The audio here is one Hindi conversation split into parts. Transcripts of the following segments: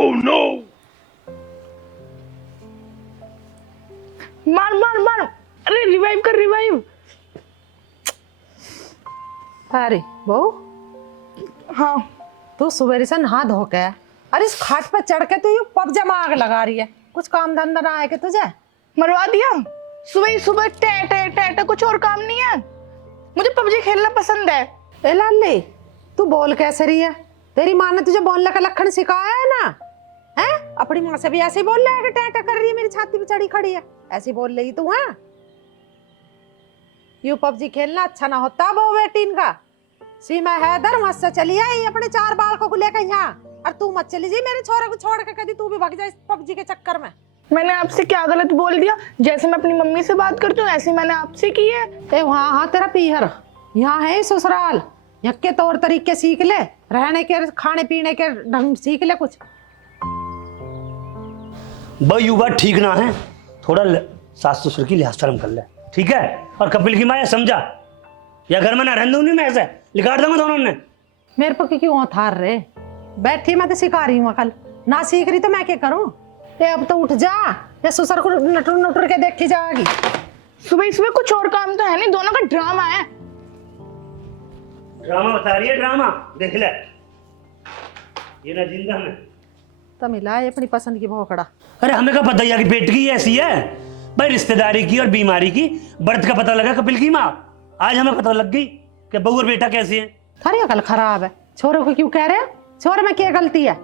Oh no! मार मार मार, अरे रिवाइव कर, रिवाइव। अरे बहू, हाँ तू सुबह से नहा धो के अरे इस खाट पर चढ़ के तू यूं पब जमा आग लगा रही है। कुछ काम धंधा ना है कि तुझे? मरवा दिया। सुबह ही सुबह टे टे टे टे, कुछ और काम नहीं है। मुझे पबजी खेलना पसंद है। ए लाली, तू बोल कैसे रही है? तेरी माँ ने तुझे बोलने का लक्षण सिखाया है ना? हैं? अपनी माँ से भी ऐसे ही बोल रहा है कि टे टे कर रही है, मेरी छाती पे चढ़ी खड़ी है, ऐसे बोल रही तू? हाँ, यू पबजी खेलना अच्छा ना होता वो बेटीन का। सीमा हैदर मत से चली आई अपने 4 बालकों को लेकर यहाँ, और तू मत चली जी मेरे छोरे को छोड़ के, कभी तू भी भाग जा इस पबजी के चक्कर में। मैंने आपसे क्या गलत बोल दिया? जैसे मैं अपनी मम्मी से बात करती हूँ ऐसे मैंने आपसे की है। ए वहाँ हाँ तेरा पीहर, यहाँ है ससुराल, यहाँ के तौर तरीके सीख ले, रहने के खाने पीने के ढंग सीख ले कुछ। भाई यू बात ठीक ना है, थोड़ा सास ससुर की लिहाज शर्म कर ले, ठीक है? और कपिल की माँ ये समझा, या घर में ना रहने दूंगी मैं, ऐसे लिखाड़ दूंगा दोनों ने। मेरे पर क्यों थार रहे? बैठी मैं तो सिखा रही हूँ, कल ना सीख रही तो मैं क्या करूँ? ये अब तो उठ जा, ये ससुर को नटुर नटुर के देखी जाएगी। सुबह ही सुबह कुछ और काम तो है नहीं, दोनों का ड्रामा है। ड्रामा बता रही है, ड्रामा देख ले। ये ना जिंदा में तो मिला है अपनी पसंद की भौकड़ा। अरे हमें क्या पता कि पेट की ऐसी है भाई, रिश्तेदारी की और बीमारी की बर्थ का पता लगा कपिल की माँ। आज हमें पता लग गई कि बहू और बेटा कैसी है। थारी अकल खराब है, छोरे को क्यों कह रहे हो? छोरे में क्या गलती है?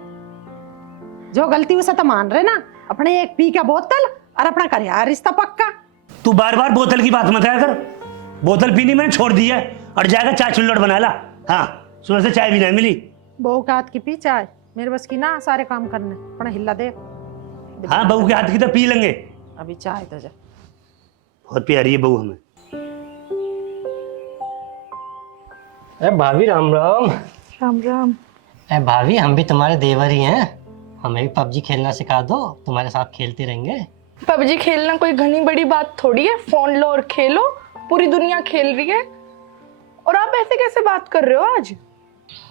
जो गलती उसे तो मान रहे ना, अपने एक पी का बोतल और अपना कर यार रिश्ता पक्का। तू बार बार बोतल की बात मत आया कर, बोतल पीनी मैंने छोड़ दी है, और जाकर चाय चुल्लड़ बना ला। हाँ, सुबह से चाय भी नहीं मिली। बहू के हाथ की पी चाय, मेरे बस की ना सारे काम करने, अपना हिला दे। हाँ, बहू के हाथ की तो पी लेंगे, अभी चाय तो जा। बहुत प्यारी है बहू हमें। अरे भाभी राम राम। राम राम। अरे भाभी, हम भी तुम्हारे देवर ही हैं, हमें भी पबजी खेलना सिखा दो, तुम्हारे साथ खेलते रहेंगे। पबजी खेलना कोई घनी बड़ी बात थोड़ी है, फोन लो और खेलो, पूरी दुनिया खेल रही है। और आप ऐसे कैसे बात कर रहे हो आज?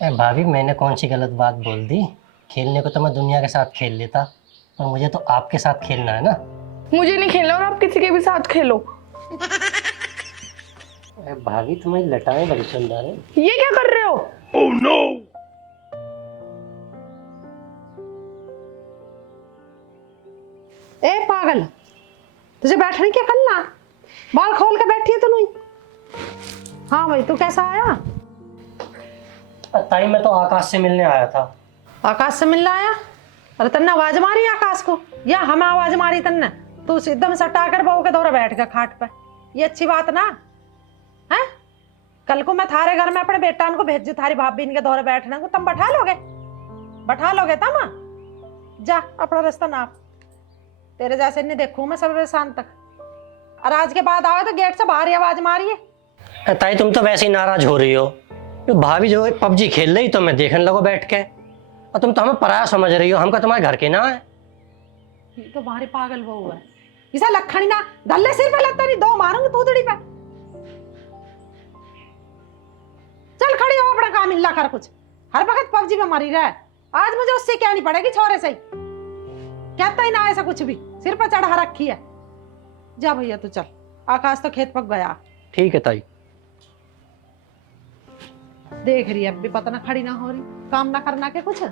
अरे भाभी, मैंने कौन सी गलत बात बोल दी? खेलने को तो मैं दुनिया के साथ खेल लेता, पर मुझे तो आपके साथ खेलना है ना। मुझे नहीं खेलना और आप किसी के भी साथ खेलो। अरे भाभी, तुम्हारी लटाएं बड़ी सुंदर है। ये क्या कर रहे हो? Oh no! ए पागल, तुझे बैठने क्या करना? बाल खोल के बैठी है तू नहीं? हाँ भाई, तू कैसा आया? ताई, मैं तो आकाश से मिलने आया था। आकाश से मिलना आया? अरे तन्ने आवाज मारी आकाश को या हमें आवाज मारी तन्ने? तू एकदम सटा कर बहू के दौरे बैठ गया खाट पे, ये अच्छी बात ना है? कल को मैं थारे घर में अपने बेटा को भेज दू थारी भाभी इनके दौरे बैठने को, तुम बैठा लोगे तम? जा अपना रास्ता नाप, तेरे जैसे नहीं देखूं मैं सब शाम तक। और आज के बाद आओ तो गेट से बाहर ही आवाज मारिए। अरे ताई, तुम तो वैसे ही नाराज हो रही हो, तो भाभी जो पबजी खेल रही तो मैं देखने लगो बैठ के, और तुम तो हमें पराया समझ रही हो, हमका तुम्हारे घर के ना है। ये तो भारी पागल बहू है, इसे लखनी ना गले सिर पे लगता नहीं, 2 मारूंगी तूतड़ी पे। चल खड़ी हो, अपना काम मिलना कर, कुछ हर वक्त पबजी में मरी रहा है। आज मुझे उससे क्या नहीं पड़ेगी, छोरे से ही कहता ही ना ऐसा कुछ भी, सिर पर चढ़ा रखी है। जा भैया तू चल, आकाश तो खेत पक गया। ठीक है ताई। देख रही है अब भी पता ना खड़ी ना हो रही, काम ना करना के कुछ।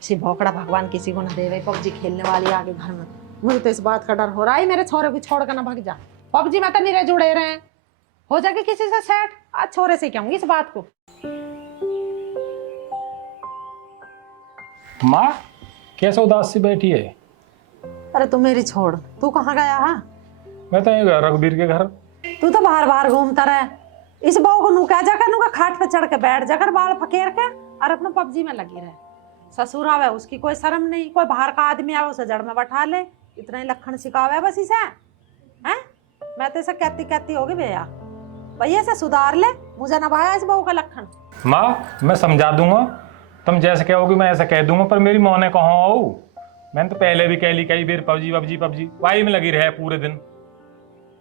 सी भोकड़ा भगवान किसी को ना देवे पबजी खेलने वाली आगे घर में। मुझे तो इस बात का डर हो रहा है, मेरे छोरे को छोड़ कर ना भाग जा। पबजी में तो नहीं रहे जुड़े रहे, हो जाके किसी से सेट। आज छोरे से कहूंगी इस बात को। माँ कैसे उदास सी बैठी है? अरे तू मेरी छोड़, तू कहाँ गया? हाँ, मैं तो ये रघुबीर के घर। तू तो बाहर बाहर घूमता रहे। इस बहू को नू कह जाकर नू का खाट पे चढ़ के बैठ जाकर बाल फकेर के और अपना पबजी में लगी रहे। ससुर आवे उसकी कोई शर्म नहीं, कोई बाहर का आदमी आवे उसे जड़ में बैठा ले, इतना ही लखन सिखावे बस इसे। हैं? मैं तो इसे कहती कहती होगी भैया, भैया से सुधार ले, मुझे ना भाया इस बहू का लखन। माँ मैं समझा दूंगा, तुम जैसे कहोगी मैं ऐसे कह दूंगा, पर मेरी माँ ने कहा हो, मैंने तो पहले भी कह ली कई बार पबजी पबजी पबजी वाई में लगी रहे पूरे दिन।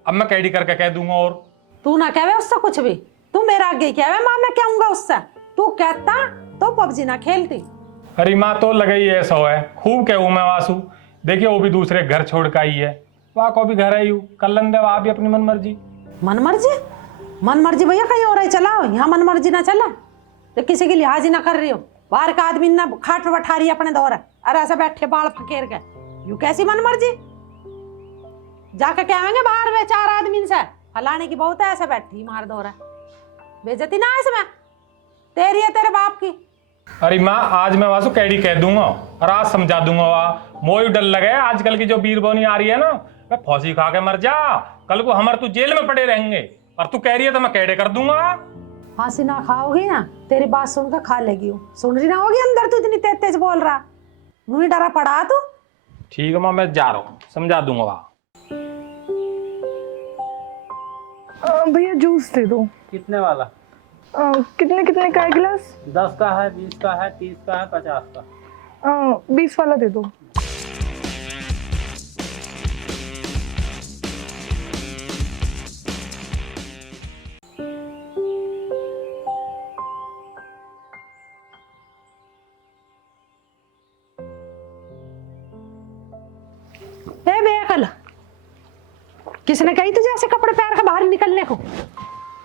अब मैं कैडी करके कह दूंगा। और तू ना कहवे उससे कुछ भी, तू मेरा आगे कहवे, माँ मैं कहूंगा उससे। तू कहता तो पबजी ना खेलती। अरे माँ तो लगे ही ऐसा है, खूब कहूँ मैं वासु। देखिए वो भी दूसरे घर छोड़ के आई है, वहाँ को भी घर आई हूँ, कर लेंदे वहाँ भी अपनी मन मर्जी। मन मर्जी? मन मर्जी भैया कहीं और ही चलाओ, यहाँ मन मर्जी ना चला तो किसी की लिहाज ही ना कर रही हो। बाहर का आदमी ना खाट पर बैठा रही है अपने दौरा, अरे ऐसे बैठे बाल फकेर के, यू कैसी मन मर्जी? जाके कहेंगे बाहर में 4 आदमी से फलाने की बहुत है ऐसे बैठी मार दौरा, बेइज्जती ना है इसमें तेरी है तेरे बाप की। अरे माँ आज मैं वासु कैडी कह दूंगा और आज समझा दूंगा। वहाँ मोई डर लगे आजकल की जो बीरबोनी आ रही है ना, मैं फांसी खा के मर जा, कल को हमारे तू जेल में पड़े रहेंगे और तू कह रही है तो मैं कैडे कर दूंगा। फांसी ना खाओगी ना, तेरी बात सुनकर खा लेगी, सुन रही ना होगी अंदर, तू इतनी तेज तेज बोल रहा, मुझे डरा पड़ा तू। ठीक है माँ मैं जा रहा हूँ, समझा दूंगा वहाँ। भैया जूस दे दो। कितने वाला? कितने कितने का है गिलास? 10 का है, 20 का है, 30 का है, 50 का। 20 वाला दे दो। ए बेअकल, किसने कही तुझे ऐसे कपड़े पहन के बाहर निकलने को,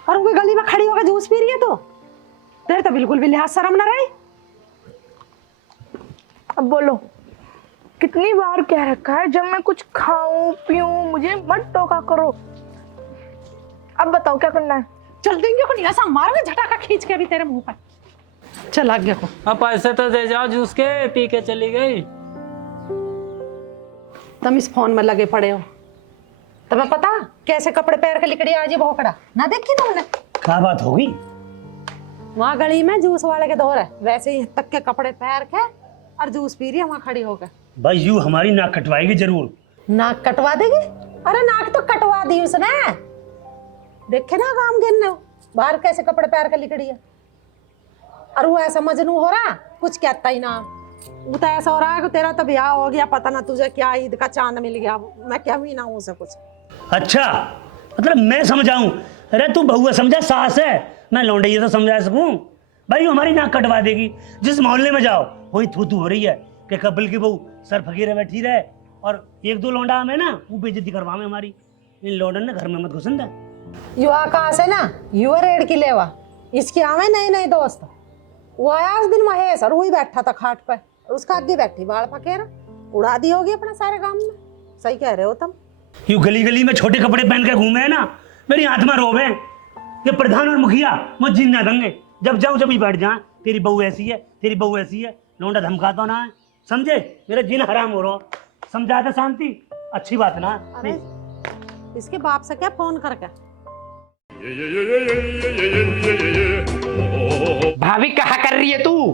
और वो गली में खड़ी होकर जूस पी रही है? तो तेरे तो बिल्कुल भी लिहाज शर्म ना रही। अब बोलो, कितनी बार कह रखा है जब मैं कुछ खाऊं पीऊं मुझे मत टोका करो। अब बताओ क्या करना है? चल देंगे को नहीं ऐसा मारोगे झटाका खींच के अभी तेरे मुंह पर। चल आगे को। अब पैसे तो दे जाओ जूस के, पी के चली गई। तुम इस फोन में लगे पड़े हो, तुम्हें पता कैसे कपड़े पैर के लिकड़ी आज भौकड़ा ना देखी तुमने? क्या बात होगी? वहाँ गली में जूस वाले के दौर है, वैसे ही तक के कपड़े पैर के और जूस पी रही है वहाँ खड़ी होकर। भाई यू हमारी नाक कटवाएगी जरूर। नाक कटवा देगी? अरे नाक तो कटवा दी उसने, देखे ना काम गिरने बाहर कैसे कपड़े पैर के लिकड़ी है। और वो ऐसा मजनू हो रहा, कुछ कहता ही ना। वो तो ऐसा हो रहा है कि तेरा तो ब्याह हो गया, पता ना तुझे क्या ईद का चांद मिल गया, मैं क्या भी ना हूँ उसे कुछ। अच्छा मतलब मैं समझाऊं? अरे तू बहुआ समझा सास है, मैं लौंडैया तो समझा सकूं? भाई वो हमारी नाक कटवा देगी। जिस मोहल्ले में जाओ वही थू थू हो रही है कि कपिल की बहू सर फकीरे बैठी रहे और 1-2 लौंडा हमें ना वो बेइज्जती करवावे हमारी। इन लौंडन ने घर में मत घुसन दे। युवा कहाँ से ना युवा रेड की लेवा, इसकी आवे नए नए दोस्त। वो आया उस दिन महेश और वही बैठा था खाट पे, और उसका आगे बैठी बाल फकेर उड़ा दी होगी अपने सारे गांव में। सही कह रहे हो तुम। यू गली गली में छोटे कपड़े पहन के घूमे है ना, मेरी आत्मा रोवे। ये प्रधान और मुखिया मुझ जिन ना देंगे, जब जाऊं जब ही बैठ जा, तेरी बहू ऐसी है, तेरी बहू ऐसी है, लौंडा धमकाता ना है, समझे? मेरा जिन हराम हो रहा, समझा दे शांति, अच्छी बात ना। अरे इसके बाप से क्या फोन करके? भाभी कहा कर रही है तू?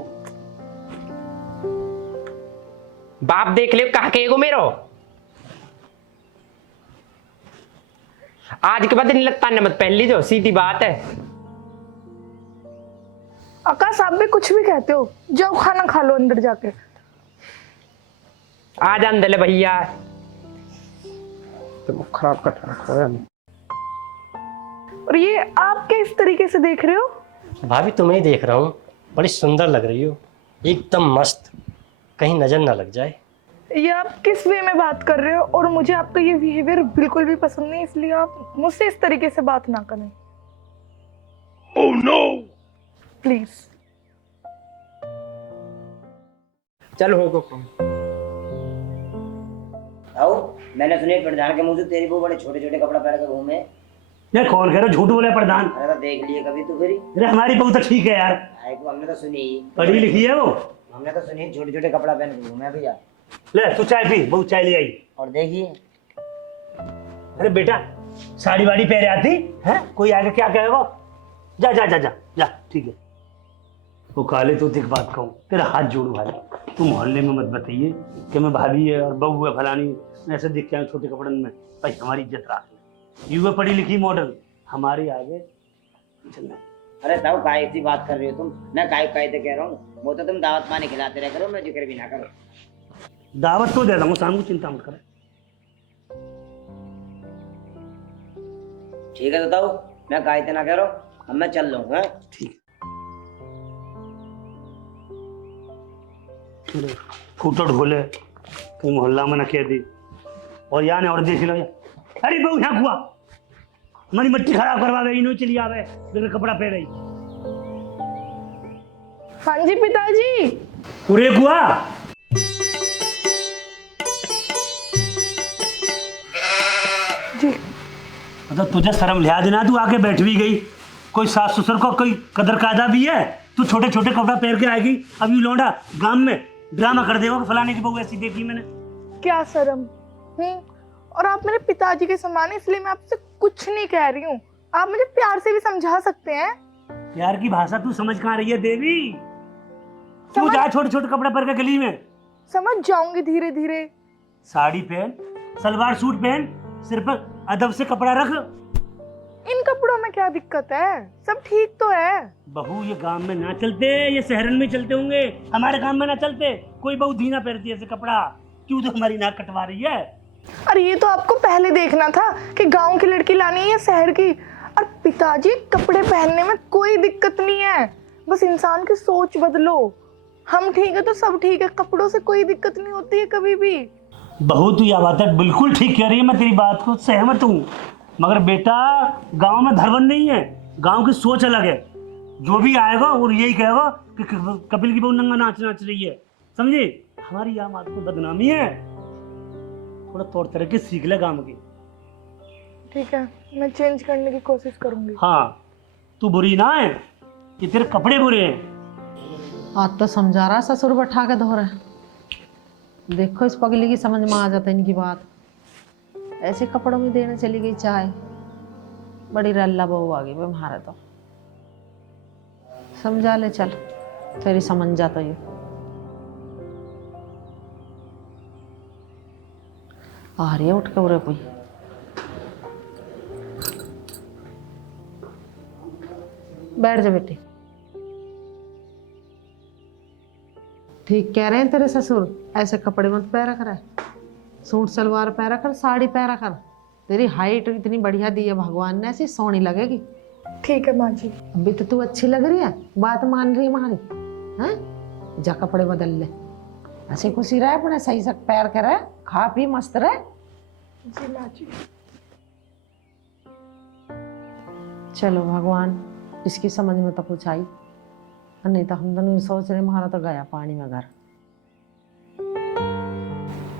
बाप देख ले कहा कहेगो मेरो। आज के बाद नहीं लगता न मत पहन लीजिए, सीधी बात है। आकाश आप भी कुछ भी कहते हो, जाओ खाना खा लो अंदर जाके। आज अंदर भैया तो खराब कर रहा है। और ये आप क्या इस तरीके से देख रहे हो? भाभी तुम्हें ही देख रहा हूँ, बड़ी सुंदर लग रही हो, एकदम मस्त, कहीं नजर ना लग जाए। ये आप किस वे में बात कर रहे हो? और मुझे आपका ये बिहेवियर बिल्कुल भी पसंद नहीं, इसलिए आप मुझसे इस तरीके से बात ना करें। Oh no please. चल हो आओ, मैंने सुने प्रधान के मुंह से तेरी बहू बड़े छोटे छोटे कपड़ा पहन के घूमे। ये कौन कह रहा झूठ बोले प्रधान? अरे तो देख लिए कभी तो फिर। अरे हमारी बहू तो ठीक है यार, आए को हमने तो सुनी, पढ़ी लिखी है वो। हमने तो सुनी छोटे छोटे कपड़ा पहन के घूमे भैया। ले तू चाय पी, बहू चाय ले आई। और देखिए अरे बेटा साड़ी वाड़ी पहने आती है, कोई आगे क्या कहेगा? जा जा जा जा जा, ठीक है। वो काले तो एक बात कहूँ, तेरा हाथ जोड़ू भाई, तू मोहल्ले में मत बताइए कि मैं भाभी है और बहू है फलानी, ऐसे दिख के आए छोटे कपड़न में। भाई हमारी इज्जत रख ले, युवा पढ़ी लिखी मॉडल, हमारे आगे चलना। अरे ताऊ काय सी बात कर रही हो तुम? मैं काय काय तो कह रहा हूँ, वो तो तुम दावत पानी खिलाते रह करो, मैं जिक्र भी ना करो। दावत तो दे दूंगा शाम को, चिंता मत कर। ठीक है तो ताऊ, मैं काय ना कह रहा हूँ, अब मैं चल लूंगा। ठीक है। अरे फूटो ढोले कहीं मोहल्ला में न कह दी और यहाँ ने और देख लो अरे बहू यहाँ हुआ हमारी मट्टी खराब करवा गई इन्हों चली आवे मेरे कपड़ा पहन रही हाँ जी पिताजी। पूरे हुआ जी मतलब तुझे शर्म लिया देना तू आके बैठ भी गई कोई सास ससुर को कोई कदर कायदा भी है तू छोटे छोटे कपड़ा पहन के आएगी अभी लौंडा गांव में ड्रामा कर देगा फलाने की बहू ऐसी देखी मैंने। क्या शर्म। और आप मेरे पिताजी के समान हैं, इसलिए मैं आपसे कुछ नहीं कह रही हूँ। आप मुझे प्यार से भी समझा सकते हैं। प्यार की भाषा तू समझ कहाँ रही है देवी? तू जा छोटे छोटे कपड़े पहन के गली में। समझ जाऊंगी धीरे धीरे। साड़ी पहन सलवार सूट पहन सिर पर अदब से कपड़ा रख। इन कपड़ों में क्या दिक्कत है? सब ठीक तो है। बहू ये गांव में ना चलते ये शहरन में चलते होंगे हमारे गांव में ना चलते। कोई बहू धीना पहनती है ऐसे कपड़ा क्यों तो हमारी नाक कटवा रही है। और ये तो आपको पहले देखना था कि गांव की लड़की लानी है या शहर की। और पिताजी कपड़े पहनने में कोई दिक्कत नहीं है, बस इंसान की सोच बदलो। हम ठीक है तो सब ठीक है, कपड़ों से कोई दिक्कत नहीं होती है कभी भी। बहू तू यह बात है बिल्कुल ठीक कह रही है, मैं तेरी बात को सहमत हूँ, मगर बेटा गांव में धर्म नहीं है, गांव की सोच अलग है। जो भी आएगा और यही कहेगा कि कपिल की बहू नंगा नाच रही है, समझे? हमारी यह बात को बदनामी है। थोड़ा तौर तरीके सीख ले गांव की। ठीक है, मैं चेंज करने की कोशिश करूंगी। हाँ तू बुरी ना है, ये तेरे कपड़े बुरे हैं। आज तो समझा रहा ससुर बैठा के धो रहे। देखो इस पगली की समझ में आ जाता इनकी बात। ऐसे कपड़ों में देने चली गई चाय, बड़ी रल्ला बहू आ गई भाई हमारा। तो समझा ले चल, तेरी समझ जाता ये। आ रही है उठ के उरे कोई। बैठ जा बेटी। ठीक कह रहे हैं तेरे ससुर, ऐसे कपड़े मत पहना कर, सूट सलवार पहना कर, साड़ी पहना कर। तेरी हाइट इतनी बढ़िया दी है भगवान ने, ऐसी सोहनी लगेगी। ठीक है माँ जी। अभी तो तू अच्छी लग रही है, बात मान रही है हमारी। हैं? जा कपड़े बदल ले, ऐसे खुशी रहे, अपने सही से पैर के रहे, खा पी मस्त रहे। जी माँ जी। चलो भगवान इसकी समझ में तो कुछ आई, नहीं तो हम दोनों सोच रहे हमारा तो गया पानी में घर।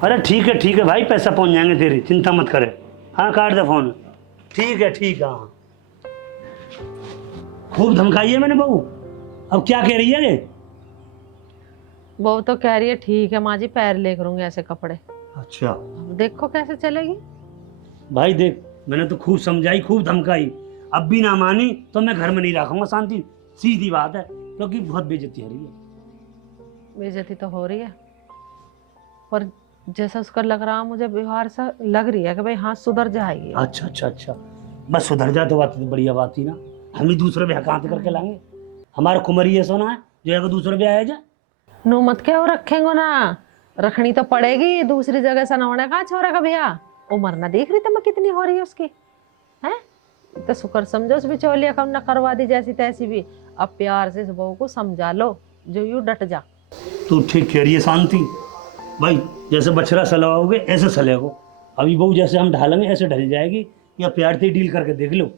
अरे ठीक है भाई, पैसा पहुंच जाएंगे तेरी, चिंता मत करे। हाँ काट दे फोन। ठीक है हाँ। खूब धमकाई है मैंने बहू, अब क्या कह रही है ये? वो तो कह रही है ठीक है माँ जी, पैर ले करूंगी ऐसे कपड़े। अच्छा अब देखो कैसे चलेगी। भाई देख, मैंने तो खूब समझाई खूब धमकाई, अब भी ना मानी तो मैं घर में नहीं रखूंगा शांति, सीधी बात है, क्योंकि बहुत बेइज्जती हो रही है। बेइज्जती तो हो रही है, पर जैसा उसका लग रहा मुझे व्यवहार से लग रही है कि भाई हाँ सुधर जाएगी। अच्छा बस सुधर जा तो बात तो बढ़िया बात थी ना। हम ही दूसरे ब्याह कहाँ करके लाएंगे? हमारा कुमारी ये सोना है जो है दूसरे ब्याह है जा। नो मत क्या रखेंगे ना, रखनी तो पड़ेगी। दूसरी जगह से ना होने का छोरा का भैया, उम्र ना देख रही तो मैं कितनी हो रही है उसकी। हैं तो शुक्र समझो उस बिचौलिया कम ना करवा दी जैसी तैसी भी। अब प्यार से इस बहू को समझा लो, जो यूं डट जा। तू ठीक कह रही है शांति भाई, जैसे बछड़ा सलवाओगे ऐसे सलेगो। अभी बहू जैसे हम ढालेंगे ऐसे ढल जाएगी, या प्यार से डील करके देख लो,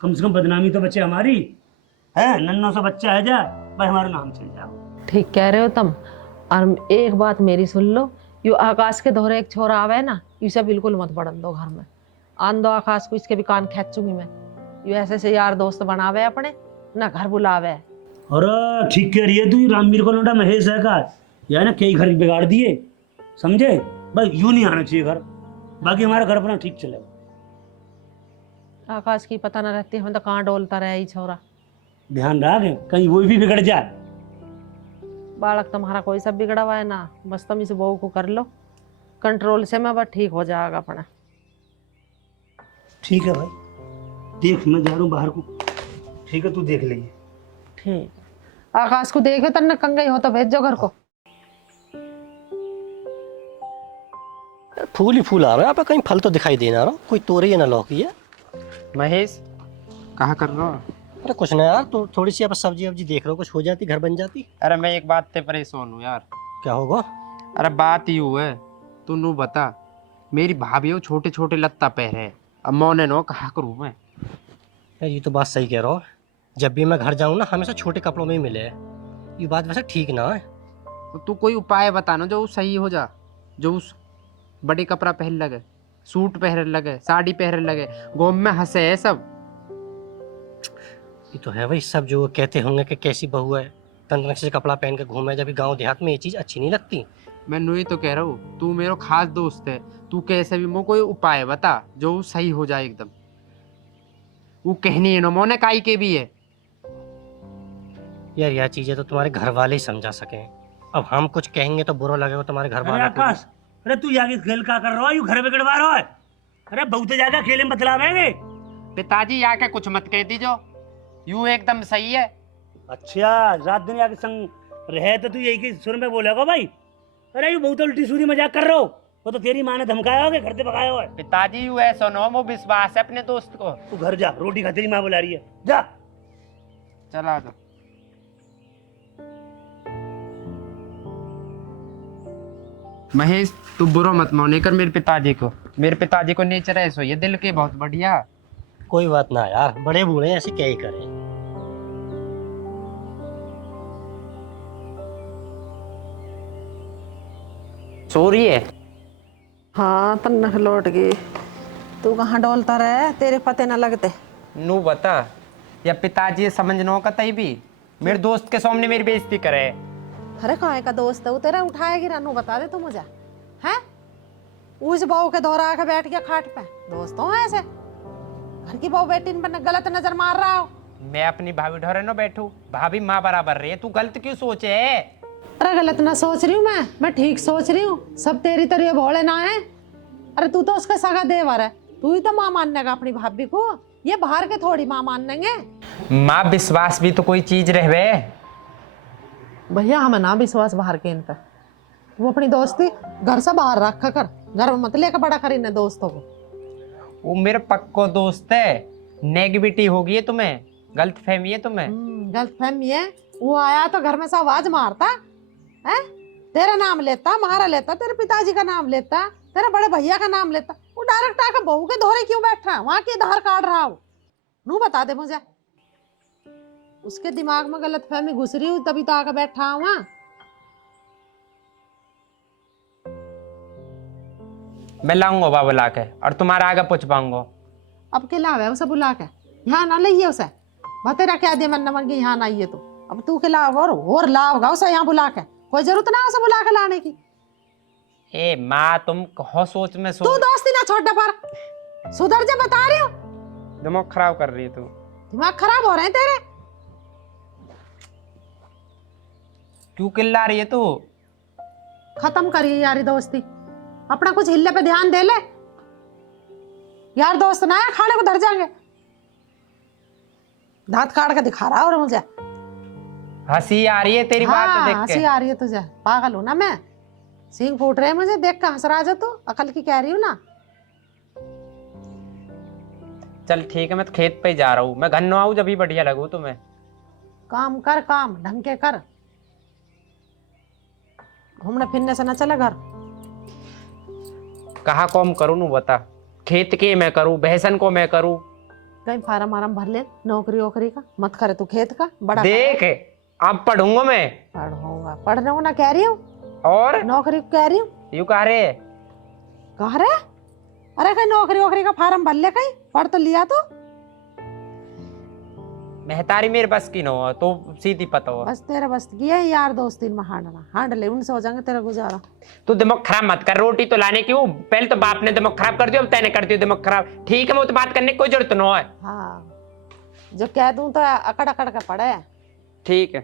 कम से कम बदनामी तो बच्चे हमारी है। नन्नों से बच्चा है जा भाई, हमारा नाम चल जाओ। ठीक कह रहे हो तुम। और एक बात मेरी सुन लो, यू आकाश के दोहरे एक छोरा आवे ना, इसे बिल्कुल मत बढ़न दो घर में। आन दो आकाश को, इसके भी कान खींचूंगी मैं। यू ऐसे से यार दोस्त बनावे अपने, ना घर बुलावे। अरे ठीक कह रही है तू, रामवीर को लौटा महेश है का, या ना कई घर बिगाड़ दिए, समझे भाई? यूं नहीं आना चाहिए घर, बाकी हमारा घर अपना ठीक चलेगा। आकाश की पता ना रहती, हमें तो कहाँ डोलता रहे ही छोरा। ध्यान रख कहीं वो भी बिगड़ जाए। बालक तुम्हारा कोई सब बिगड़ा हुआ है ना, बस तुम इस बहू को कर लो कंट्रोल से, मैं बस ठीक हो जाएगा अपना। ठीक है भाई, देख मैं जा रहा हूँ बाहर को। ठीक है तू देख लेंगे। ठीक, आकाश को देखो तन्ने कंगई हो तो भेजो घर को। फूल ही फूल आ रहा है यहाँ पे, कहीं फल तो दिखाई देना रहा, कोई तोरी है ना लौकी है। महेश कहाँ कर रहा हो? अरे कुछ ना यार, तो थोड़ी सी अब सब्जी वब्जी देख रहा हूँ, कुछ हो जाती घर बन जाती। अरे मैं एक बात से परेशान हूँ यार। क्या होगा? अरे बात ही हुआ है, तू नू बता। मेरी भाभी वो छोटे छोटे लत्ता पहरे, अब मोने नो कहा करूँ मैं। यार ये तो बात सही कह रहा हो। जब भी मैं घर जाऊँ ना हमेशा छोटे कपड़ों में ही मिले। ये बात वैसे ठीक ना है। तो तू कोई उपाय बता ना जो सही हो जा, जो उस बड़े कपड़ा पहन लगे, सूट पहन लगे, साड़ी पहन लगे, गाँव में हंसे है सब। ये तो है भाई, सब जो कहते होंगे कि कैसी बहू है, तंग से कपड़ा पहन के घूमे, जब गांव देहात में ये चीज अच्छी नहीं लगती। मैं नु ही तो कह रहा हूँ, तू मेरा खास दोस्त है, तू कैसे भी मुझे कोई उपाय बता जो सही हो जाए एकदम। वो कहनी है ना मोने काई के भी है। यार यह चीजें तो तुम्हारे घर वाले ही समझा सके। अब हम कुछ कहेंगे तो बुरा लगेगा तुम्हारे घर अरे वालों को। आकाश, अरे तू जाके खेल का कर रहा है, यू घर में गड़वा रहा है। अरे बहुत जाकर खेले में बतलावेंगे। पिताजी आके कुछ मत कह दीजो, यूं एकदम सही है। अच्छा, रात दिन आके संग रहे तो तू यही के सुर में बोलेगा भाई। अरे यू बहुत उल्टी सूदी मजाक कर रहा हो। वो तो तेरी माँ ने धमकाया होगा, घर से भगाया हुआ है। पिताजी यू ऐसा नो वो विश्वास है अपने दोस्त को। तू घर जा, रोटी खा, तेरी माँ बुला रही है, जा। चला दो। महेश तू बुरा मत माने कर मेरे पिताजी को। मेरे पिताजी को नेचर ऐसा ही है, दिल के बहुत बढ़िया। कोई बात ना यार, बड़े बूढ़े ऐसे क्या ही करें। सो रही है? हाँ तन्नख लौट गई। तू कहाँ डोलता रहे, तेरे पते न लगते। नू बता, या पिताजी समझनो का तई भी मेरे दोस्त के सामने मेरी बेइज्जती करे। अरे कहाँ का दोस्त है वो तेरा, उठाएगी रानू, बता दे तू मुझे। हैं उस बहू के दौरा आके बैठ गया खाट पे, दोस्तों है ऐसे? घर की बहू बेटी पर गलत नजर मार रहा हो। मैं अपनी भाभी ढोरे न बैठू, भाभी माँ बराबर रही है, तू गलत क्यों सोचे? अरे गलत ना सोच रही हूँ मैं ठीक सोच रही हूँ। सब तेरी तरह भोले ना है। अरे तू तो उसका सगा देवर है, तू ही तो माँ मानने का अपनी भाभी को, ये बाहर के थोड़ी माँ मानेंगे। माँ विश्वास भी तो कोई चीज रहवे। भैया हमें ना विश्वास बाहर के इन पे। वो अपनी दोस्ती घर से बाहर रखा कर, घर में मत लेकर बड़ा कर इन्हें दोस्तों को। वो मेरा पक्को दोस्त है, नेगेटिविटी होगी है तुम्हें, गलत फहमी है तुम्हें। गलत फहमी है। वो आया तो घर में से आवाज मारता है, तेरा नाम लेता, मारा लेता, तेरे पिताजी का नाम लेता, तेरे बड़े भैया का नाम लेता। वो डायरेक्ट आकर बहू के धोरे क्यों बैठा है, वहां की धार काट रहा हो? नू बता दे मुझे। उसके दिमाग में गलत फहमी घुस रही हूँ तभी तो आकर बैठा हूँ वहां। मैं लाऊंगा बाबा ला के और तुम्हारा आगे पूछ पाऊंगा। अब के लावे उसे बुला के, यहाँ ना लाइए उसे। तेरा क्या दे मन मन की यहाँ ना आइए तो अब तू के लाव और लाओगा उसे यहाँ बुला के, कोई जरूरत ना उसे बुला के लाने की। ए माँ तुम कहो सोच में तू सोच। दोस्ती ना छोड़ दे पर, सुधर जा बता रही हूँ। दिमाग खराब कर रही है तू। दिमाग खराब हो रहे हैं तेरे। क्यों चिल्ला रही है तू? खत्म करिए यारी दोस्ती, अपना कुछ हिल्ले पे ध्यान दे ले। यार दोस्त ना है, खाने को धर जाएंगे। दांत काट के दिखा रहा और मुझे हंसी आ रही है तेरी बात हाँ, देख हंसी के। आ रही है तुझे, पागल हूं ना मैं? सींग फूट रहे हैं मुझे देख के, हंस रहा जा तू, अकल की कह रही हूँ ना। चल ठीक है, मैं तो खेत पे ही जा रहा हूँ, मैं घर न आऊँ जब भी बढ़िया लगू तुम्हें। काम कर, काम ढंग के कर, घूमने फिरने से ना चले घर। कहा कौम करूँ नू बता, खेत के मैं करूँ, बहसन को मैं करूँ। कहीं फार्म वारम भर ले नौकरी वोकरी का, मत करे तू खेत का बड़ा। देख अब पढ़ूंगा मैं। पढ़ूंगा, पढ़ने को ना कह रही हूँ, और नौकरी को कह रही हूँ। यू कह रहे कह रहे? अरे कहीं नौकरी वोकरी का फार्म भर ले, कहीं पढ़ तो लिया तो। मेहतारी मेरे बस की न हो तो सीधी पता हो। बस तेरे बस की है यार दोस्ती में हांडना, हांड ले, उनसे हो जाएंगे तेरा गुजारा। तू दिमाग खराब मत कर, रोटी तो लाने क्यों? पहले तो बाप ने दिमाग खराब कर दिया, अब तैने कर दिया दिमाग खराब। ठीक है, मैं तो बात करने की कोई जरूरत न है। हाँ जो कह दूं तो अकड़ अकड़ के पड़े। ठीक है,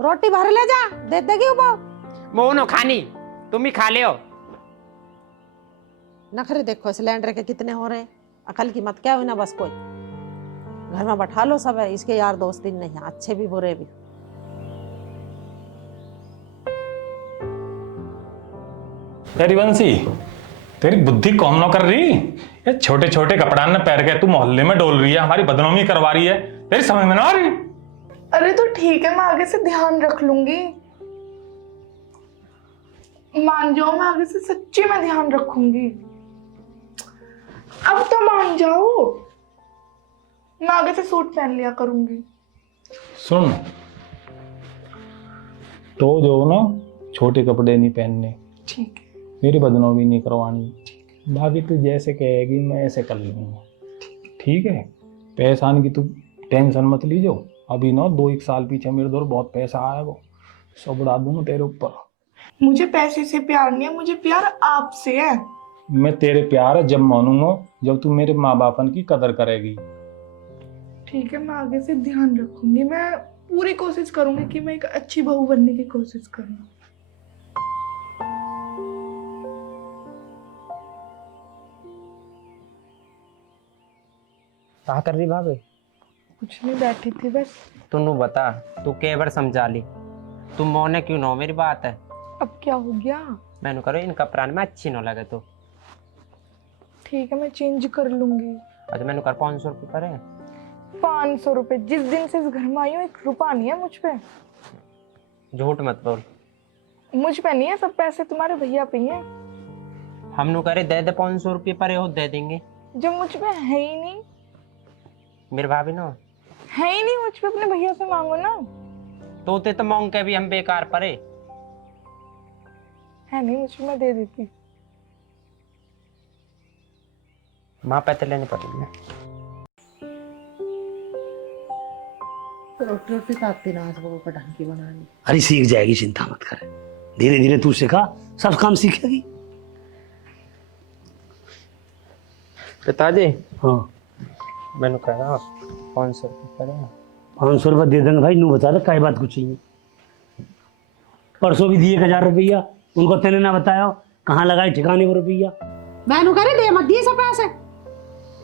रोटी भर ले जा, दे देगी वो। मोनो खानी तुम ही खा ले हो। नखरे देखो सिलेंडर के कितने हो रहे हैं, अकल की मत क्या हुई ना बस। कोई घर में बैठा लो सब है, इसके यार दोस्त नहीं है, अच्छे भी बुरे भी। तेरी बंसी, तेरी बुद्धि कौन न कर रही? ये छोटे छोटे कपड़ा ने पैर के तू मोहल्ले में डोल रही है, हमारी बदनामी करवा रही है, तेरी समझ में ना आ रही? अरे तो ठीक है, मैं आगे से ध्यान रख लूंगी। मान जाओ, मैं आगे से सच्ची में ध्यान रखूंगी। अब तो मान जाओ, मैं आगे से सूट पहन लिया करूंगी। सुन, तो जो ना छोटे कपड़े नहीं पहनने, ठीक है। मेरी बदनामी नहीं करवानी। बाकी तू जैसे कहेगी मैं ऐसे कर लूंगा, ठीक है? पैसा की तू टेंशन मत लीजो। अभी ना 2-1 साल पीछे मेरे दौर बहुत पैसा आएगा, सब उड़ा दूंगा तेरे ऊपर। मुझे पैसे से प्यार नहीं है, मुझे प्यार आपसे है। मैं तेरे प्यार जब मानूंगा जब तू मेरे माँ बापन की कदर करेगी। ठीक है, मैं आगे से ध्यान रखूंगी। मैं पूरी कोशिश करूंगी कि मैं एक अच्छी बहू बनने की कोशिश करूँ। क्या कर रही भाभी? कुछ नहीं, बैठी थी बस। तू बता, तू के बार समझा ली, तुम मोने क्यों नो मेरी बात है? अब क्या हो गया? मैंने करो इनका प्राण में अच्छी न लगे तो। ठीक है, मैं चेंज कर लूंगी। अच्छा मैंने कर 500 रुपये पर है। 500 रुपए? जिस दिन से इस घर में आई हूँ 1 रुपया नहीं है मुझ पे। झूठ मत बोल। मुझ पे नहीं है, सब पैसे तुम्हारे भैया पे ही हैं। हम नु करे दे दे 500 रुपये पर हो दे देंगे। जब मुझ पे है ही नहीं, मेरे भाभी नो है ही नहीं मुझ पे, अपने भैया से मांगो ना। तोते तो मांग के भी हम बेकार परे। है नहीं मुझ पे, मैं दे देती। माँ पैसे लेने पड़ेंगे। रोटी रोटी ताकती ना आज वो ढंग बनानी। अरे सीख जाएगी, चिंता मत कर। धीरे धीरे तू सिखा, सब काम सीखेगी। पिताजी हाँ, मैंने कहा 500 रुपये पर है। 500 रुपये दे देंगे भाई। नू बता दे काय बात कुछ चाहिए। परसों भी दिए 1000 रुपया, उनको तेने ना बताया कहाँ लगाए ठिकाने वो रुपया। मैनू करे दे मत दिए सब पैसे।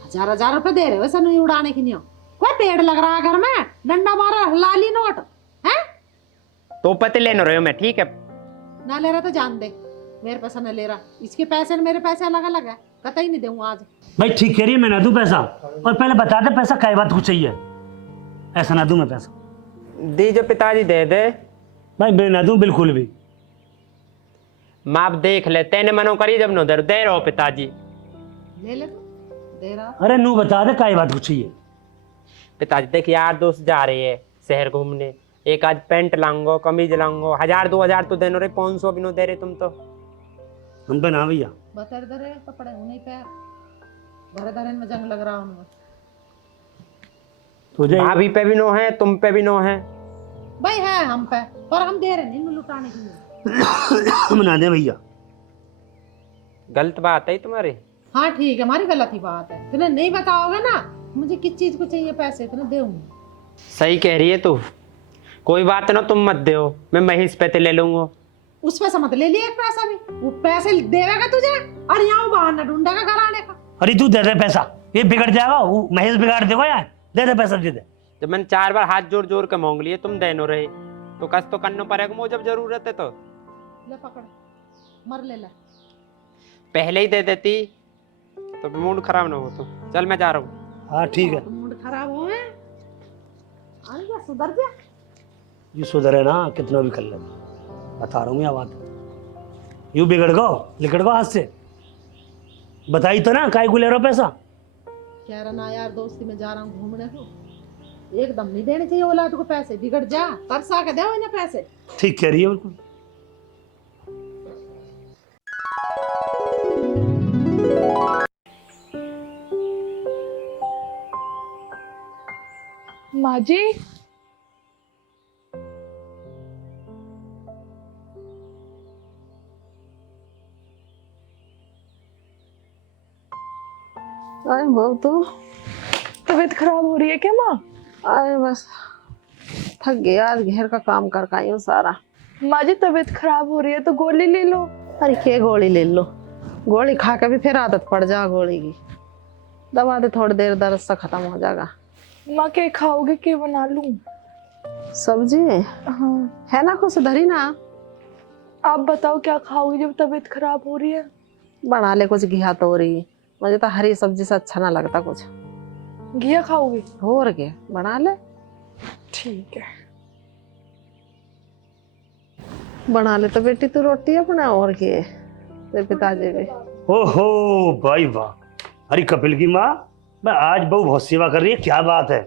1000 रुपए दे रहे हो ऐसा नहीं उड़ाने की नहीं हो। कोई पेड़ लग रहा है घर में, डंडा मारा लाली नोट है। तो पते लेने रहे हो मैं, ठीक है? ना ले रहा तो जान दे, मेरे पैसा ना ले रहा। इसके पैसे और मेरे पैसे अलग अलग है, कतई नहीं दूंगा आज। भाई ठीक कह रही है, मैं ना दूं पैसा। और पहले बता दे पैसा काय बात कुछ चाहिए। ऐसा ना दूं मैं पैसा। दीजिए पिताजी दे दे। भाई मैं ना दूं बिल्कुल भी। माप देख ले, तेने मनो करी जब नो दे रहे हो पिताजी। ले ले तू, दे रहा। अरे नू बता दे काय बात कुछ चाहिए। पिताजी देख यार दोस्त जा रहे हैं शहर घूमने, एक आज पैंट लाऊंगो कमीज लाऊंगो, 1000-2000 तो देनो रे, 500 भी नो दे रहे तुम तो। हम पे ना भैया। बतर दरे कपड़े होने पे धरे धरे में जंग लग रहा उनमें। तुझे भाभी पे भी नो है, तुम पे भी नो है। भाई है हम पे, पर हम दे रहे नहीं लुटाने के लिए। हम ना दे भैया। गलत बात है तुम्हारी। हाँ ठीक है, हमारी गलत ही बात है। तुम्हें नहीं बताओगे ना मुझे किस चीज को चाहिए पैसे, तो मैं दूंगी। सही कह रही है तू। कोई बात ना, तुम मत दो, मैं महेश पे ते ले लूंगा। उस पैसा मत ले लिया एक पैसा भी। वो पैसे देवेगा तुझे और यहाँ बहाना ढूंढेगा घर आने का। अरे तू दे दे पैसा, ये बिगड़ जाएगा। वो महेश बिगाड़ देगा यार। दे दे पैसा, दे दे। जब मैंने 4 बार हाथ जोड़ जोड़ के मांग लिए, तुम देनो रहे तो कस तो करना पड़ेगा मुझे जब जरूरत है तो। ले पकड़, मर ले ले। पहले ही दे देती तो मूड खराब ना हो। तो चल मैं जा रहा हूँ। हाँ ठीक है। मूड खराब हो है, जा सुधर जा। ये सुधरे ना कितना भी कर ले, बता रहा हूँ मैं बात। यूं बिगड़ गो लिकड़ गो हाथ से। बताई तो ना काय को ले रहा हो पैसा। कह रहा ना यार दोस्ती में जा रहा हूँ घूमने को, एकदम नहीं देने चाहिए औलाद को पैसे। बिगड़ जा, तरसा के दे इन्हें पैसे। ठीक कह रही है बिल्कुल। माँ जी, अरे बहू तो तबीयत खराब हो रही है क्या माँ? अरे बस थक गया आज, घर का काम कर का यूं सारा। माँ जी तबीयत खराब हो रही है तो गोली ले लो। अरे क्या गोली ले लो, गोली खा के भी फिर आदत पड़ जा गोली की। दवा दे थोड़ी देर, दर्द सा खत्म हो जाएगा। माँ क्या खाओगे, क्या बना लूं? सब्जी हाँ, है ना कुछ धरी ना? आप बताओ क्या खाओगी जब तबीयत खराब हो रही है? बना ले कुछ घिया तोरी, मुझे तो हरी सब्जी से अच्छा ना लगता कुछ। घिया खाओगी? और क्या, बना ले। ठीक है। बना ले तो बेटी तू रोटी अपना और के तेरे पिताजी भी। ओहो भाई वाह, अरे कपिल की माँ, मैं आज बहू बहुत सेवा कर रही है, क्या बात है।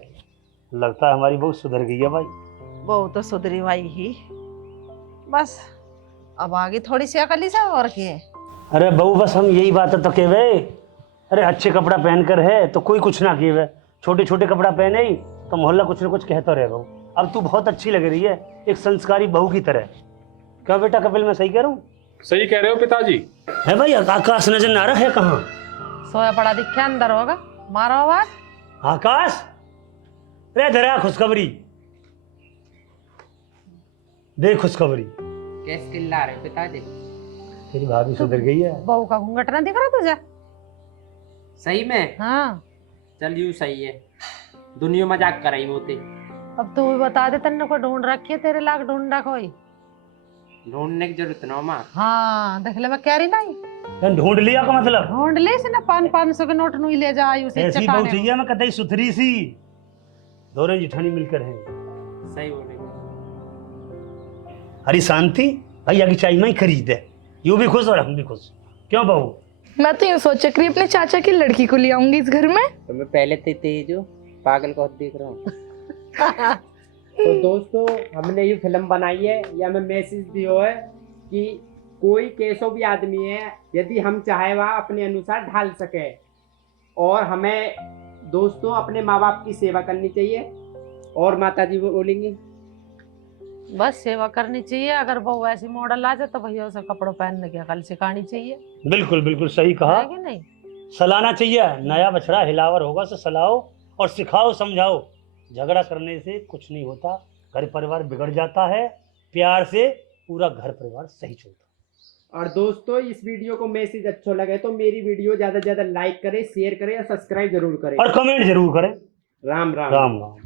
लगता है हमारी बहू सुधर गई है भाई। बहू तो सुधरी भाई ही, बस अब आगे थोड़ी सी अकली से और के। अरे बहू बस हम यही बात तो कहे वे, अरे अच्छे कपड़ा पहन कर है तो कोई कुछ ना किए वे, छोटे छोटे कपड़ा पहने ही तो मोहल्ला कुछ ना कुछ कहता रहे बहू। अब तू बहुत अच्छी लग रही है, एक संस्कारी बहू की तरह। क्या बेटा कपिल, मैं सही कह रहा हूँ? सही कह रहे हो पिताजी। है भाई, आकाश नजर ना रहा है कहाँ? सोया पड़ा दिखे अंदर होगा, मारो आवाज। आकाश, रे धरा खुशखबरी, देख खुशखबरी, कैसे चिल्ला रहे हो पिताजी? तेरी भाभी सुधर गई है। बहू का घूंघट ना दिख रहा तुझे? सही में? हाँ, चल यूं सही है, दुनिया मजाक कर रही होते। अब तू भी बता दे, तन्ने को ढूंढ रखी है तेरे लाग ढूंढा कोई? ढूंढने की जरूरत ना माँ। हाँ देख ले, मैं कह रही नहीं, यार ढूंढ लिया का मतलब? ढूंढ ले से ना 500 के नोट नुई ले जा उसे ऐसी बहू चटाने। चाहिए मैं, कतई सुथरी सी, दोनों जिठानी मिलकर है। सही बोले। अरे शांति, भाई आगे चाय में ही खरीद है, यूं भी खुश और हम भी खुश। क्यों बहू? मैं तो यूं सोचा करी अपने चाचा की लड़की को ले आऊंगी इस घर में। तो मैं पहले से तेज हूँ, पागल को देख रहा हूँ। तो दोस्तों, हमने ये फिल्म बनाई है, या मैं मैसेज दियो है कि कोई कैसो भी आदमी है, यदि हम चाहे वह अपने अनुसार ढाल सके, और हमें दोस्तों अपने माँ बाप की सेवा करनी चाहिए। और माता जी वो बोलेंगी बस सेवा करनी चाहिए। अगर बहू ऐसी मॉडल आ जाए तो भैया उसे कपड़ों पहनने की अकल सिखानी चाहिए, बिल्कुल बिल्कुल सही कहा, है कि नहीं? सलाहना चाहिए। नया बछड़ा हिलावर होगा तो सलाहो और सिखाओ समझाओ। झगड़ा करने से कुछ नहीं होता, घर परिवार बिगड़ जाता है, प्यार से पूरा घर परिवार सही चलता है। और दोस्तों, इस वीडियो को मैसेज अच्छा लगे तो मेरी वीडियो ज्यादा से ज्यादा लाइक करें, शेयर करें और सब्सक्राइब जरूर करें। और कमेंट जरूर करें। राम राम। राम राम।